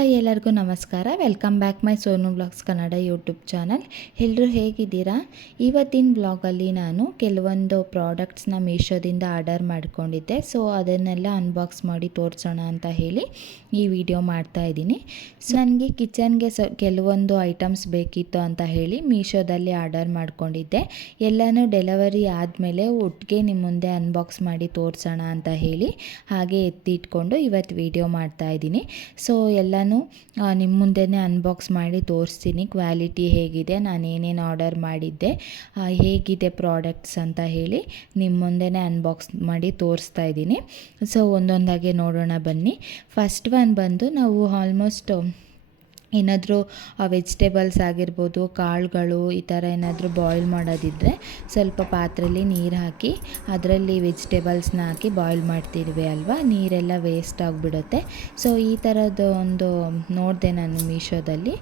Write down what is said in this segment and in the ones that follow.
ಎಲ್ಲರಿಗೂ ನಮಸ್ಕಾರ. Welcome back my Sonu blogs Kannada YouTube channel ಎಲ್ಲರೂ ಹೇಗಿದ್ದೀರಾ? ಇವತ್ತಿನ ಬ್ಲಾಗಲ್ಲಿ ನಾನು ಕೆಲವೊಂದು ಪ್ರಾಡಕ್ಟ್ಸ್ನ ಮೀಶೋದಿಂದ ಆರ್ಡರ್ ಮಾಡಿಕೊಂಡಿದ್ದೆ. ಸೊ ಅದನ್ನೆಲ್ಲ ಅನ್ಬಾಕ್ಸ್ ಮಾಡಿ ತೋರಿಸೋಣ ಅಂತ ಹೇಳಿ ಈ ವಿಡಿಯೋ ಮಾಡ್ತಾ ಇದ್ದೀನಿ. ಸೊ ನನಗೆ ಕಿಚನ್ಗೆ ಸ ಕೆಲವೊಂದು ಐಟಮ್ಸ್ ಬೇಕಿತ್ತು ಅಂತ ಹೇಳಿ ಮೀಶೋದಲ್ಲಿ ಆರ್ಡರ್ ಮಾಡಿಕೊಂಡಿದ್ದೆ. ಎಲ್ಲನೂ ಡೆಲಿವರಿ ಆದಮೇಲೆ ಒಟ್ಟಿಗೆ ನಿಮ್ಮ ಮುಂದೆ ಅನ್ಬಾಕ್ಸ್ ಮಾಡಿ ತೋರಿಸೋಣ ಅಂತ ಹೇಳಿ ಹಾಗೆ ಎತ್ತಿಟ್ಕೊಂಡು ಇವತ್ತು ವಿಡಿಯೋ ಮಾಡ್ತಾ ಇದ್ದೀನಿ. ಸೊ ಎಲ್ಲನೂ ನಿಮ್ಮ ಮುಂದೆನೇ ಅನ್ಬಾಕ್ಸ್ ಮಾಡಿ ತೋರಿಸ್ತೀನಿ. ಕ್ವಾಲಿಟಿ ಹೇಗಿದೆ, ನಾನು ಏನೇನು ಆರ್ಡರ್ ಮಾಡಿದ್ದೆ ಹೇಗಿದೆ ಪ್ರಾಡಕ್ಟ್ಸ್ ಅಂತ ಹೇಳಿ ನಿಮ್ಮ ಮುಂದೆನೇ ಅನ್ಬಾಕ್ಸ್ ಮಾಡಿ ತೋರಿಸ್ತಾ ಇದ್ದೀನಿ. ಸೊ ಒಂದೊಂದಾಗೆ ನೋಡೋಣ ಬನ್ನಿ. ಫಸ್ಟ್ ಒನ್ ಬಂದು ನಾವು ಆಲ್ಮೋಸ್ಟ್ ಏನಾದರೂ ವೆಜಿಟೇಬಲ್ಸ್ ಆಗಿರ್ಬೋದು, ಕಾಳುಗಳು, ಈ ಥರ ಏನಾದರೂ ಬಾಯ್ಲ್ ಮಾಡೋದಿದ್ದರೆ ಸ್ವಲ್ಪ ಪಾತ್ರೆಯಲ್ಲಿ ನೀರು ಹಾಕಿ, ಅದರಲ್ಲಿ ವೆಜಿಟೇಬಲ್ಸ್ನ ಹಾಕಿ ಬಾಯ್ಲ್ ಮಾಡ್ತಿದ್ವಿ ಅಲ್ವಾ? ನೀರೆಲ್ಲ ವೇಸ್ಟ್ ಆಗಿಬಿಡುತ್ತೆ. ಸೊ ಈ ಥರದ್ದು ಒಂದು ನೋಡಿದೆ ನಾನು ಮೀಶೋದಲ್ಲಿ.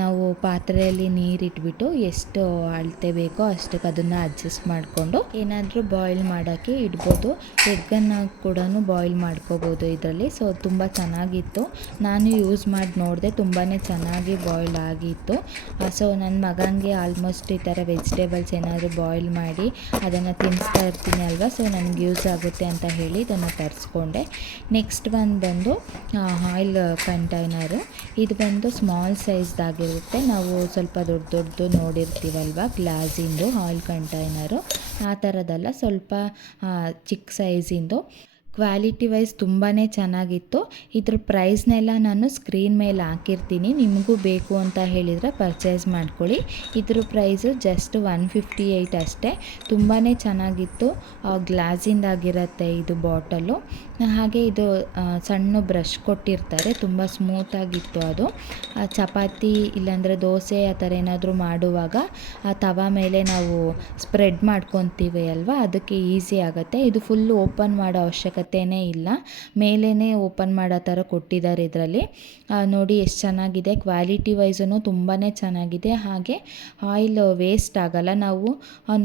ನಾವು ಪಾತ್ರೆಯಲ್ಲಿ ನೀರಿಟ್ಬಿಟ್ಟು ಎಷ್ಟು ಅಳತೆ ಬೇಕೋ ಅಷ್ಟಕ್ಕೆ ಅದನ್ನು ಅಡ್ಜಸ್ಟ್ ಮಾಡಿಕೊಂಡು ಏನಾದರೂ ಬಾಯ್ಲ್ ಮಾಡೋಕ್ಕೆ ಇಡ್ಬೋದು. ಎಗ್ಗನ್ನು ಕೂಡ ಬಾಯ್ಲ್ ಮಾಡ್ಕೋಬೋದು ಇದರಲ್ಲಿ. ಸೊ ತುಂಬ ಚೆನ್ನಾಗಿತ್ತು. ನಾನು ಯೂಸ್ ಮಾಡಿ ನೋಡಿದೆ ತುಂಬಾ ಚೆನ್ನಾಗಿ ಬಾಯ್ಲ್ ಆಗಿತ್ತು. ಸೊ ನನ್ನ ಮಗನಿಗೆ ಆಲ್ಮೋಸ್ಟ್ ಈ ಥರ ವೆಜಿಟೇಬಲ್ಸ್ ಏನಾದರೂ ಬಾಯ್ಲ್ ಮಾಡಿ ಅದನ್ನು ತಿನ್ನಿಸ್ತಾ ಇರ್ತೀನಿ ಅಲ್ವಾ? ಸೊ ನನಗೆ ಯೂಸ್ ಆಗುತ್ತೆ ಅಂತ ಹೇಳಿ ಇದನ್ನು ತರಿಸ್ಕೊಂಡೆ. ನೆಕ್ಸ್ಟ್ ಒಂದು ಬಂದು ಆಯಿಲ್ ಕಂಟೈನರು ಇದು ಬಂದು ಸ್ಮಾಲ್ ಸೈಜ್ದಾಗಿರುತ್ತೆ ನಾವು ಸ್ವಲ್ಪ ದೊಡ್ಡ ದೊಡ್ಡದು ನೋಡಿರ್ತೀವಲ್ವ? ಗ್ಲಾಸಿಂದು ಆಯಿಲ್ ಕಂಟೈನರು ಆ ಥರದ್ದಲ್ಲ ಸ್ವಲ್ಪ ಚಿಕ್ಕ ಸೈಜಿಂದು ಕ್ವಾಲಿಟಿ ವೈಸ್ ತುಂಬಾ ಚೆನ್ನಾಗಿತ್ತು. ಇದ್ರ ಪ್ರೈಸ್ನೆಲ್ಲ ನಾನು ಸ್ಕ್ರೀನ್ ಮೇಲೆ ಹಾಕಿರ್ತೀನಿ. ನಿಮಗೂ ಬೇಕು ಅಂತ ಹೇಳಿದರೆ ಪರ್ಚೇಸ್ ಮಾಡ್ಕೊಳ್ಳಿ. ಇದ್ರ price just one fifty eight ಅಷ್ಟೇ. ತುಂಬಾ ಚೆನ್ನಾಗಿತ್ತು. ಗ್ಲಾಸಿಂದಾಗಿರುತ್ತೆ ಇದು ಬಾಟಲು ಹಾಗೆ ಇದು ಸಣ್ಣ ಬ್ರಷ್ ಕೊಟ್ಟಿರ್ತಾರೆ. ತುಂಬ ಸ್ಮೂತಾಗಿತ್ತು ಅದು. ಚಪಾತಿ ಇಲ್ಲಾಂದರೆ ದೋಸೆ ಆ ಥರ ಏನಾದರೂ ಮಾಡುವಾಗ, ಆ ತವ ಮೇಲೆ ನಾವು ಸ್ಪ್ರೆಡ್ ಮಾಡ್ಕೊತೀವಿ ಅಲ್ವಾ? ಅದಕ್ಕೆ ಈಸಿ ಆಗುತ್ತೆ. ಇದು ಫುಲ್ಲು ಓಪನ್ ಮಾಡೋ ಅವಶ್ಯಕತೆಯೇ ಇಲ್ಲ. ಮೇಲೇ ಓಪನ್ ಮಾಡೋ ಥರ ಕೊಟ್ಟಿದ್ದಾರೆ ಇದರಲ್ಲಿ. ನೋಡಿ ಎಷ್ಟು ಚೆನ್ನಾಗಿದೆ. ಕ್ವಾಲಿಟಿ ವೈಸೂ ತುಂಬಾ ಚೆನ್ನಾಗಿದೆ. ಹಾಗೆ ಆಯಿಲ್ ವೇಸ್ಟ್ ಆಗಲ್ಲ. ನಾವು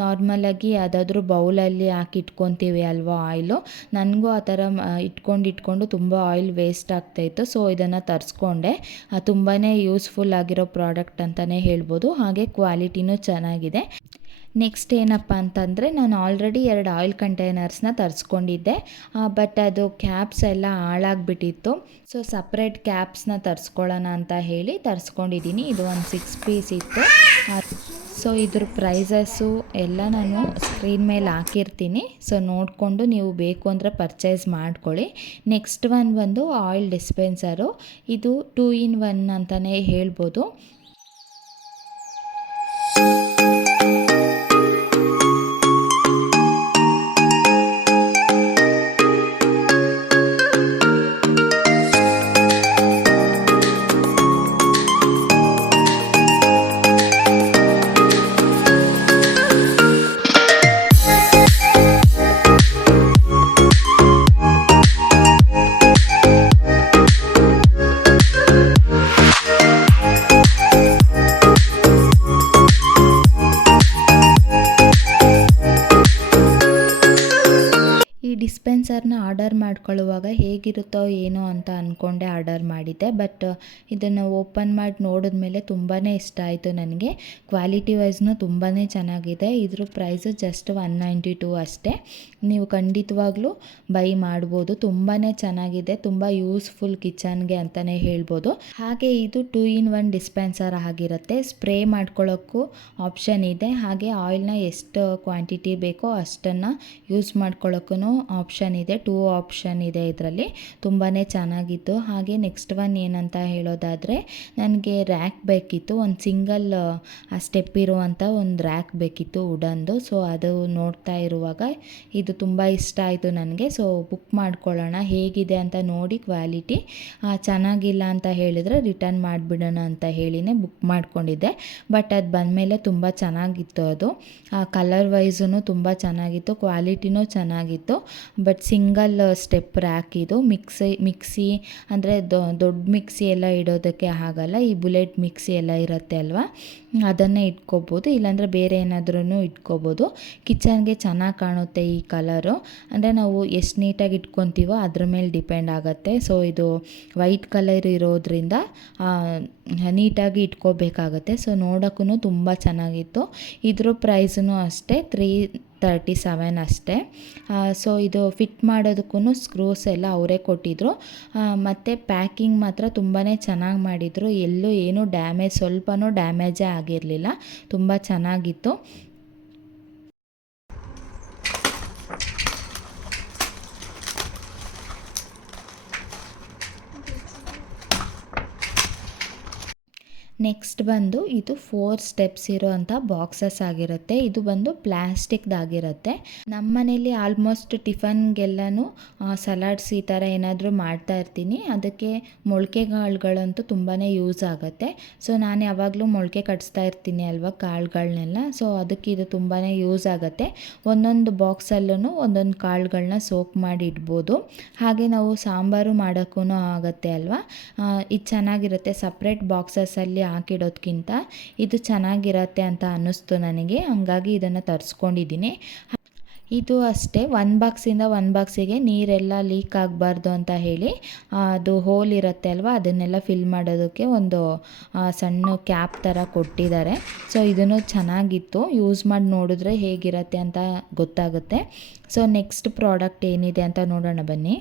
ನಾರ್ಮಲಾಗಿ ಯಾವುದಾದ್ರೂ ಬೌಲಲ್ಲಿ ಹಾಕಿ ಇಟ್ಕೊತೀವಿ ಅಲ್ವಾ ಆಯಿಲು? ನನಗೂ ಆ ಥರ ಇಟ್ಕೊಂಡು ಇಟ್ಕೊಂಡು ತುಂಬ ಆಯಿಲ್ ವೇಸ್ಟ್ ಆಗ್ತಾಯಿತ್ತು ಸೊ ಇದನ್ನು ತರಿಸ್ಕೊಂಡೆ. ತುಂಬಾ ಯೂಸ್ಫುಲ್ ಆಗಿರೋ ಪ್ರಾಡಕ್ಟ್ ಅಂತಲೇ ಹೇಳ್ಬೋದು. ಹಾಗೆ ಕ್ವಾಲಿಟಿನೂ ಚೆನ್ನಾಗಿದೆ. ನೆಕ್ಸ್ಟ್ ಏನಪ್ಪ ಅಂತಂದರೆ, ನಾನು ಆಲ್ರೆಡಿ ಎರಡು ಆಯಿಲ್ ಕಂಟೈನರ್ಸ್ನ ತರಿಸ್ಕೊಂಡಿದ್ದೆ. ಬಟ್ ಅದು ಕ್ಯಾಪ್ಸ್ ಎಲ್ಲ ಹಾಳಾಗ್ಬಿಟ್ಟಿತ್ತು. ಸೊ ಸಪ್ರೇಟ್ ಕ್ಯಾಪ್ಸ್ನ ತರಿಸ್ಕೊಳ್ಳೋಣ ಅಂತ ಹೇಳಿ ತರಿಸ್ಕೊಂಡಿದ್ದೀನಿ. ಇದು ಒಂದು ಸಿಕ್ಸ್ ಪೀಸ್ ಇತ್ತು. ಸೊ ಇದ್ರ ಪ್ರೈಸಸ್ಸು ಎಲ್ಲ ನಾನು ಸ್ಕ್ರೀನ್ ಮೇಲೆ ಹಾಕಿರ್ತೀನಿ. ಸೊ ನೋಡಿಕೊಂಡು ನೀವು ಬೇಕು ಅಂದರೆ ಪರ್ಚೇಸ್ ಮಾಡ್ಕೊಳ್ಳಿ. ನೆಕ್ಸ್ಟ್ ಒನ್ ಬಂದು ಆಯಿಲ್ ಡಿಸ್ಪೆನ್ಸರು ಇದು ಟೂ ಇನ್ ಒನ್ ಅಂತಲೇ ಹೇಳ್ಬೋದು. ಮಾಡ್ಕೊಳ್ಳುವಾಗ ಹೇಗಿರುತ್ತೋ ಏನೋ ಅಂತ ಅಂದ್ಕೊಂಡೆ ಆರ್ಡರ್ ಮಾಡಿದ್ದೆ. ಬಟ್ ಇದನ್ನು ಓಪನ್ ಮಾಡಿ ನೋಡಿದ ಮೇಲೆ ತುಂಬಾ ಇಷ್ಟ ಆಯಿತು ನನಗೆ. ಕ್ವಾಲಿಟಿ ವೈಸ್ನೂ ತುಂಬಾ ಚೆನ್ನಾಗಿದೆ. ಇದ್ರ price just one ninety two ಅಷ್ಟೇ. ನೀವು ಖಂಡಿತವಾಗ್ಲೂ ಬೈ ಮಾಡ್ಬೋದು. ತುಂಬಾ ಚೆನ್ನಾಗಿದೆ. ತುಂಬ ಯೂಸ್ಫುಲ್ ಕಿಚನ್ಗೆ ಅಂತಲೇ ಹೇಳ್ಬೋದು. ಹಾಗೆ ಇದು ಟೂ ಇನ್ ಒನ್ ಡಿಸ್ಪೆನ್ಸರ್ ಆಗಿರುತ್ತೆ. ಸ್ಪ್ರೇ ಮಾಡ್ಕೊಳ್ಳೋಕ್ಕೂ ಆಪ್ಷನ್ ಇದೆ. ಹಾಗೆ ಆಯಿಲ್ನ ಎಷ್ಟು ಕ್ವಾಂಟಿಟಿ ಬೇಕೋ ಅಷ್ಟನ್ನು ಯೂಸ್ ಮಾಡ್ಕೊಳ್ಳೋಕ್ಕೂ ಆಪ್ಷನ್ ಇದೆ. ಟೂ ಆಪ್ಷನ್ ಇದೆ ಇದರಲ್ಲಿ. ತುಂಬಾ ಚೆನ್ನಾಗಿತ್ತು. ಹಾಗೆ ನೆಕ್ಸ್ಟ್ ಒನ್ ಏನಂತ ಹೇಳೋದಾದರೆ, ನನಗೆ ರ್ಯಾಕ್ ಬೇಕಿತ್ತು. ಒಂದು ಸಿಂಗಲ್ ಆ ಸ್ಟೆಪ್ ಇರುವಂಥ ಒಂದು ರ್ಯಾಕ್ ಬೇಕಿತ್ತು ವುಡನ್ದು ಸೊ ಅದು ನೋಡ್ತಾ ಇರುವಾಗ ಇದು ತುಂಬ ಇಷ್ಟ ಆಯಿತು ನನಗೆ. ಸೊ ಬುಕ್ ಮಾಡ್ಕೊಳ್ಳೋಣ. ಹೇಗಿದೆ ಅಂತ ನೋಡಿ ಕ್ವಾಲಿಟಿ ಚೆನ್ನಾಗಿಲ್ಲ ಅಂತ ಹೇಳಿದರೆ ರಿಟರ್ನ್ ಮಾಡಿಬಿಡೋಣ ಅಂತ ಹೇಳಿನೇ ಬುಕ್ ಮಾಡ್ಕೊಂಡಿದ್ದೆ. ಬಟ್ ಅದು ಬಂದಮೇಲೆ ತುಂಬ ಚೆನ್ನಾಗಿತ್ತು ಅದು. ಕಲರ್ ವೈಸೂ ತುಂಬ ಚೆನ್ನಾಗಿತ್ತು. ಕ್ವಾಲಿಟಿನೂ ಚೆನ್ನಾಗಿತ್ತು. ಬಟ್ ಸಿಂಗಲ್ ಸ್ಟೆಪ್ ರ್ಯಾಕ್ ಇದು. ಮಿಕ್ಸಿ ಮಿಕ್ಸಿ ಅಂದರೆ ದೊಡ್ಡ ಮಿಕ್ಸಿ ಎಲ್ಲ ಇಡೋದಕ್ಕೆ ಆಗಲ್ಲ, ಈ ಬುಲೆಟ್ ಮಿಕ್ಸಿ ಎಲ್ಲ ಇರುತ್ತೆ ಅಲ್ವಾ? ಅದನ್ನೇ ಇಟ್ಕೋಬೋದು. ಇಲ್ಲಾಂದರೆ ಬೇರೆ ಏನಾದ್ರೂ ಇಟ್ಕೋಬೋದು. ಕಿಚನ್ಗೆ ಚೆನ್ನಾಗಿ ಕಾಣುತ್ತೆ ಈ ಕಲರು. ಅಂದರೆ ನಾವು ಎಷ್ಟು ನೀಟಾಗಿ ಇಟ್ಕೊತೀವೋ ಅದ್ರ ಮೇಲೆ ಡಿಪೆಂಡ್ ಆಗುತ್ತೆ. ಸೊ, ಇದು ವೈಟ್ ಕಲರ್ ಇರೋದ್ರಿಂದ ನೀಟಾಗಿ ಇಟ್ಕೋಬೇಕಾಗತ್ತೆ. ಸೊ ನೋಡೋಕ್ಕೂ ತುಂಬ ಚೆನ್ನಾಗಿತ್ತು. ಇದ್ರ ಪ್ರೈಸೂ ಅಷ್ಟೇ. ತ್ರೀ ತರ್ಟಿ ಸೆವೆನ್ ಅಷ್ಟೇ. ಸೊ ಇದು ಫಿಟ್ ಮಾಡೋದಕ್ಕೂ ಸ್ಕ್ರೂಸ್ ಎಲ್ಲ ಅವರೇ ಕೊಟ್ಟಿದ್ರು. ಮತ್ತು ಪ್ಯಾಕಿಂಗ್ ಮಾತ್ರ ತುಂಬಾ ಚೆನ್ನಾಗಿ ಮಾಡಿದರು. ಎಲ್ಲೂ ಏನೂ ಡ್ಯಾಮೇಜ್ ಸ್ವಲ್ಪನೂ ಡ್ಯಾಮೇಜೇ ಆಗಿರಲಿಲ್ಲ. ತುಂಬ ಚೆನ್ನಾಗಿತ್ತು. ನೆಕ್ಸ್ಟ್ ಬಂದು ಇದು ಫೋರ್ ಸ್ಟೆಪ್ಸ್ ಇರೋವಂಥ ಬಾಕ್ಸಸ್ ಆಗಿರುತ್ತೆ. ಇದು ಬಂದು ಪ್ಲ್ಯಾಸ್ಟಿಕ್ದಾಗಿರುತ್ತೆ ನಮ್ಮ ಮನೇಲಿ ಆಲ್ಮೋಸ್ಟ್ ಟಿಫನ್ಗೆಲ್ಲನೂ ಸಲಾಡ್ಸ್ ಈ ಥರ ಏನಾದರೂ ಮಾಡ್ತಾ ಇರ್ತೀನಿ. ಅದಕ್ಕೆ ಮೊಳಕೆ ಕಾಳುಗಳಂತೂ ತುಂಬಾ ಯೂಸ್ ಆಗುತ್ತೆ. ಸೊ ನಾನು ಯಾವಾಗಲೂ ಮೊಳಕೆ ಕಟ್ಸ್ತಾ ಇರ್ತೀನಿ ಅಲ್ವಾ ಕಾಳುಗಳನ್ನೆಲ್ಲ ಸೊ ಅದಕ್ಕೆ ಇದು ತುಂಬಾ ಯೂಸ್ ಆಗುತ್ತೆ. ಒಂದೊಂದು ಬಾಕ್ಸಲ್ಲೂ ಒಂದೊಂದು ಕಾಳುಗಳನ್ನ ಸೋಕ್ ಮಾಡಿ ಇಡ್ಬೋದು. ಹಾಗೆ ನಾವು ಸಾಂಬಾರು ಮಾಡೋಕ್ಕೂ ಆಗುತ್ತೆ ಅಲ್ವಾ? ಇದು ಚೆನ್ನಾಗಿರುತ್ತೆ. ಸಪ್ರೇಟ್ ಬಾಕ್ಸಸ್ಸಲ್ಲಿ ಹಾಕಿಡೋದ್ಕಿಂತ ಇದು ಚೆನ್ನಾಗಿರತ್ತೆ ಅಂತ ಅನ್ನಿಸ್ತು ನನಗೆ. ಹಂಗಾಗಿ ಇದನ್ನು ತರಿಸ್ಕೊಂಡಿದ್ದೀನಿ. ಇದು ಅಷ್ಟೇ ಒನ್ ಬಾಕ್ಸಿಂದ ಒನ್ ಬಾಕ್ಸಿಗೆ ನೀರೆಲ್ಲ ಲೀಕ್ ಆಗಬಾರ್ದು ಅಂತ ಹೇಳಿ ಅದು ಹೋಲ್ ಇರುತ್ತೆ ಅಲ್ವಾ, ಅದನ್ನೆಲ್ಲ ಫಿಲ್ ಮಾಡೋದಕ್ಕೆ ಒಂದು ಸಣ್ಣ ಕ್ಯಾಪ್ ಥರ ಕೊಟ್ಟಿದ್ದಾರೆ. ಸೊ ಇದನ್ನು ಚೆನ್ನಾಗಿತ್ತು. ಯೂಸ್ ಮಾಡಿ ನೋಡಿದ್ರೆ ಹೇಗಿರುತ್ತೆ ಅಂತ ಗೊತ್ತಾಗುತ್ತೆ. ಸೊ ನೆಕ್ಸ್ಟ್ ಪ್ರಾಡಕ್ಟ್ ಏನಿದೆ ಅಂತ ನೋಡೋಣ ಬನ್ನಿ.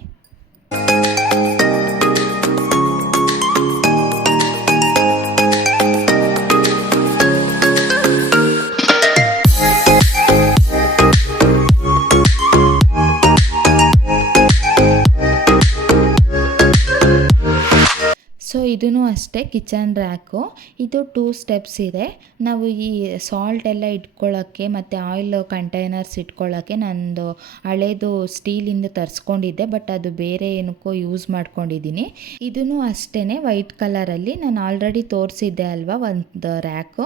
ಸೊ ಇದೂ ಅಷ್ಟೇ ಕಿಚನ್ ರ್ಯಾಕು. ಇದು ಟೂ ಸ್ಟೆಪ್ಸ್ ಇದೆ. ನಾವು ಈ ಸಾಲ್ಟ್ ಎಲ್ಲ ಇಟ್ಕೊಳ್ಳೋಕ್ಕೆ ಮತ್ತು ಆಯಿಲ್ ಕಂಟೈನರ್ಸ್ ಇಟ್ಕೊಳ್ಳೋಕ್ಕೆ ನಂದು ಹಳೇದು ಸ್ಟೀಲಿಂದ ತರಿಸ್ಕೊಂಡಿದ್ದೆ ಬಟ್ ಅದು ಬೇರೆ ಏನಕ್ಕೋ ಯೂಸ್ ಮಾಡ್ಕೊಂಡಿದ್ದೀನಿ. ಇದೂ ಅಷ್ಟೇ ವೈಟ್ ಕಲರಲ್ಲಿ ನಾನು ಆಲ್ರೆಡಿ ತೋರಿಸಿದ್ದೆ ಅಲ್ವಾ ಒಂದು ರ್ಯಾಕು.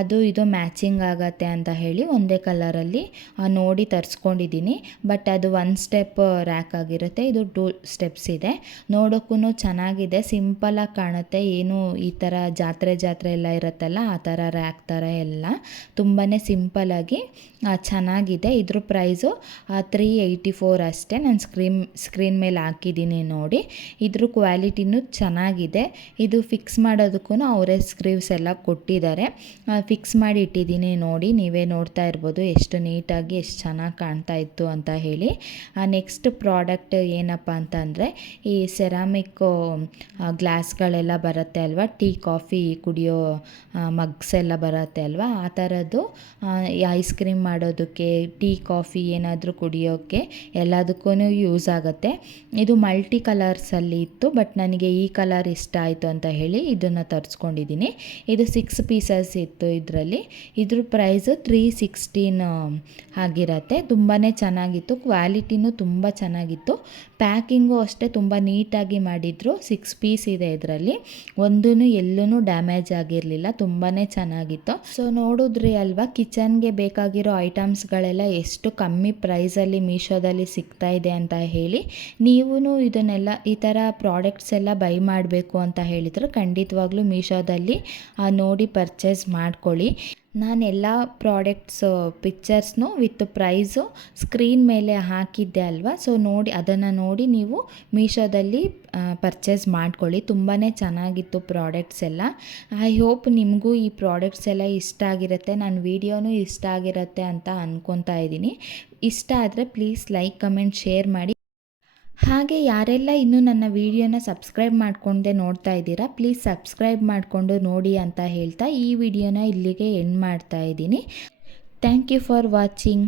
ಅದು ಇದು ಮ್ಯಾಚಿಂಗ್ ಆಗತ್ತೆ ಅಂತ ಹೇಳಿ ಒಂದೇ ಕಲರಲ್ಲಿ ನೋಡಿ ತರಿಸ್ಕೊಂಡಿದ್ದೀನಿ. ಬಟ್ ಅದು ಒನ್ ಸ್ಟೆಪ್ ರ್ಯಾಕ್ ಆಗಿರುತ್ತೆ. ಇದು ಟೂ ಸ್ಟೆಪ್ಸ್ ಇದೆ. ನೋಡೋಕ್ಕೂ ಚೆನ್ನಾಗಿದೆ ಸಿಂಪಲಾಗಿ ಕಾಣುತ್ತೆ. ಏನು ಈ ಥರ ಜಾತ್ರೆ ಜಾತ್ರೆ ಎಲ್ಲ ಇರುತ್ತಲ್ಲ, ಆ ಥರ ರ್ಯಾಕ್ ಥರ ಎಲ್ಲ ತುಂಬಾ ಸಿಂಪಲಾಗಿ ಚೆನ್ನಾಗಿದೆ. ಇದ್ರ ಪ್ರೈಸು ತ್ರೀ ಏಯ್ಟಿ ಫೋರ್ ಅಷ್ಟೇ. ನಾನು ಸ್ಕ್ರೀನ್ ಸ್ಕ್ರೀನ್ ಮೇಲೆ ಹಾಕಿದ್ದೀನಿ ನೋಡಿ. ಇದ್ರ ಕ್ವಾಲಿಟಿನೂ ಚೆನ್ನಾಗಿದೆ. ಇದು ಫಿಕ್ಸ್ ಮಾಡೋದಕ್ಕೂ ಅವರೇ ಸ್ಕ್ರೀವ್ಸ್ ಎಲ್ಲ ಕೊಟ್ಟಿದ್ದಾರೆ. ಫಿಕ್ಸ್ ಮಾಡಿ ಇಟ್ಟಿದ್ದೀನಿ ನೋಡಿ. ನೀವೇ ನೋಡ್ತಾ ಇರ್ಬೋದು ಎಷ್ಟು ನೀಟಾಗಿ ಎಷ್ಟು ಚೆನ್ನಾಗಿ ಕಾಣ್ತಾ ಇತ್ತು ಅಂತ ಹೇಳಿ. ನೆಕ್ಸ್ಟ್ ಪ್ರಾಡಕ್ಟ್ ಏನಪ್ಪ ಅಂತಂದರೆ, ಈ ಸೆರಾಮಿಕ್ ಗ್ಲಾಸ್ಗಳೆಲ್ಲ ಬರುತ್ತೆ ಅಲ್ವಾ? ಟೀ, ಕಾಫಿ ಕುಡಿಯೋ ಮಗ್ಸ್ ಎಲ್ಲ ಬರುತ್ತೆ ಅಲ್ವಾ? ಆ ಥರದ್ದು ಐಸ್ ಕ್ರೀಮ್ ಮಾಡೋದಕ್ಕೆ, ಟೀ, ಕಾಫಿ ಏನಾದರೂ ಕುಡಿಯೋಕ್ಕೆ ಎಲ್ಲದಕ್ಕೂ ಯೂಸ್ ಆಗುತ್ತೆ. ಇದು ಮಲ್ಟಿ ಕಲರ್ಸಲ್ಲಿ ಇತ್ತು ಬಟ್ ನನಗೆ ಈ ಕಲರ್ ಇಷ್ಟ ಆಯಿತು ಅಂತ ಹೇಳಿ ಇದನ್ನು ತರಿಸ್ಕೊಂಡಿದ್ದೀನಿ. ಇದು ಸಿಕ್ಸ್ ಪೀಸಸ್ ಇತ್ತು ಇದರಲ್ಲಿ. ಇದ್ರ ಪ್ರೈಸು ತ್ರೀ ಸಿಕ್ಸ್ಟೀನ್ ಆಗಿರತ್ತೆ. ತುಂಬಾ ಚೆನ್ನಾಗಿತ್ತು. ಕ್ವಾಲಿಟಿನೂ ತುಂಬ ಚೆನ್ನಾಗಿತ್ತು. ಪ್ಯಾಕಿಂಗು ಅಷ್ಟೇ ತುಂಬ ನೀಟಾಗಿ ಮಾಡಿದರು. ಸಿಕ್ಸ್ ಪೀಸ್ ಇದೆ ಇದರಲ್ಲಿ. ಒಂದೂ ಎಲ್ಲೂ ಡ್ಯಾಮೇಜ್ ಆಗಿರಲಿಲ್ಲ. ತುಂಬಾ ಚೆನ್ನಾಗಿತ್ತು. ಸೊ ನೋಡಿದ್ರಿ ಅಲ್ವಾ ಕಿಚನ್ಗೆ ಬೇಕಾಗಿರೋ ಐಟಮ್ಸ್ಗಳೆಲ್ಲ ಎಷ್ಟು ಕಮ್ಮಿ ಪ್ರೈಸಲ್ಲಿ ಮೀಶೋದಲ್ಲಿ ಸಿಗ್ತಾ ಇದೆ ಅಂತ ಹೇಳಿ ನೀವು ಇದನ್ನೆಲ್ಲ, ಈ ಥರ ಪ್ರಾಡಕ್ಟ್ಸ್ ಎಲ್ಲ ಬೈ ಮಾಡಬೇಕು ಅಂತ ಹೇಳಿದರೆ ಖಂಡಿತವಾಗ್ಲೂ ಮೀಶೋದಲ್ಲಿ ನೋಡಿ ಪರ್ಚೇಸ್ ಮಾಡ್ಕೊಳ್ಳಿ. ನಾನು ಎಲ್ಲ ಪ್ರಾಡಕ್ಟ್ಸು ಪಿಕ್ಚರ್ಸ್ನು ವಿತ್ ಪ್ರೈಸು ಸ್ಕ್ರೀನ್ ಮೇಲೆ ಹಾಕಿದ್ದೆ ಅಲ್ವಾ? ಸೊ ನೋಡಿ, ಅದನ್ನು ನೋಡಿ ನೀವು ಮೀಶೋದಲ್ಲಿ ಪರ್ಚೇಸ್ ಮಾಡ್ಕೊಳ್ಳಿ. ತುಂಬಾ ಚೆನ್ನಾಗಿತ್ತು ಪ್ರಾಡಕ್ಟ್ಸ್ ಎಲ್ಲ. ಐ ಹೋಪ್ ನಿಮಗೂ ಈ ಪ್ರಾಡಕ್ಟ್ಸ್ ಎಲ್ಲ ಇಷ್ಟ ಆಗಿರುತ್ತೆ. ನನ್ನ ವೀಡಿಯೋನೂ ಇಷ್ಟ ಆಗಿರುತ್ತೆ ಅಂತ ಅಂದ್ಕೊತಾ ಇದ್ದೀನಿ. ಇಷ್ಟ ಆದರೆ ಪ್ಲೀಸ್ ಲೈಕ್ ಕಮೆಂಟ್ ಶೇರ್ ಮಾಡಿ. ಹಾಗೆ ಯಾರೆಲ್ಲ ಇನ್ನೂ ನನ್ನ ವಿಡಿಯೋನ ಸಬ್ಸ್ಕ್ರೈಬ್ ಮಾಡ್ಕೊಂಡೆ ನೋಡ್ತಾ ಇದ್ದೀರಾ ಪ್ಲೀಸ್ ಸಬ್ಸ್ಕ್ರೈಬ್ ಮಾಡಿಕೊಂಡು ನೋಡಿ ಅಂತ ಹೇಳ್ತಾ ಈ ವಿಡಿಯೋನ ಇಲ್ಲಿಗೆ ಎಂಡ್ ಮಾಡ್ತಾ ಇದ್ದೀನಿ. Thank you for watching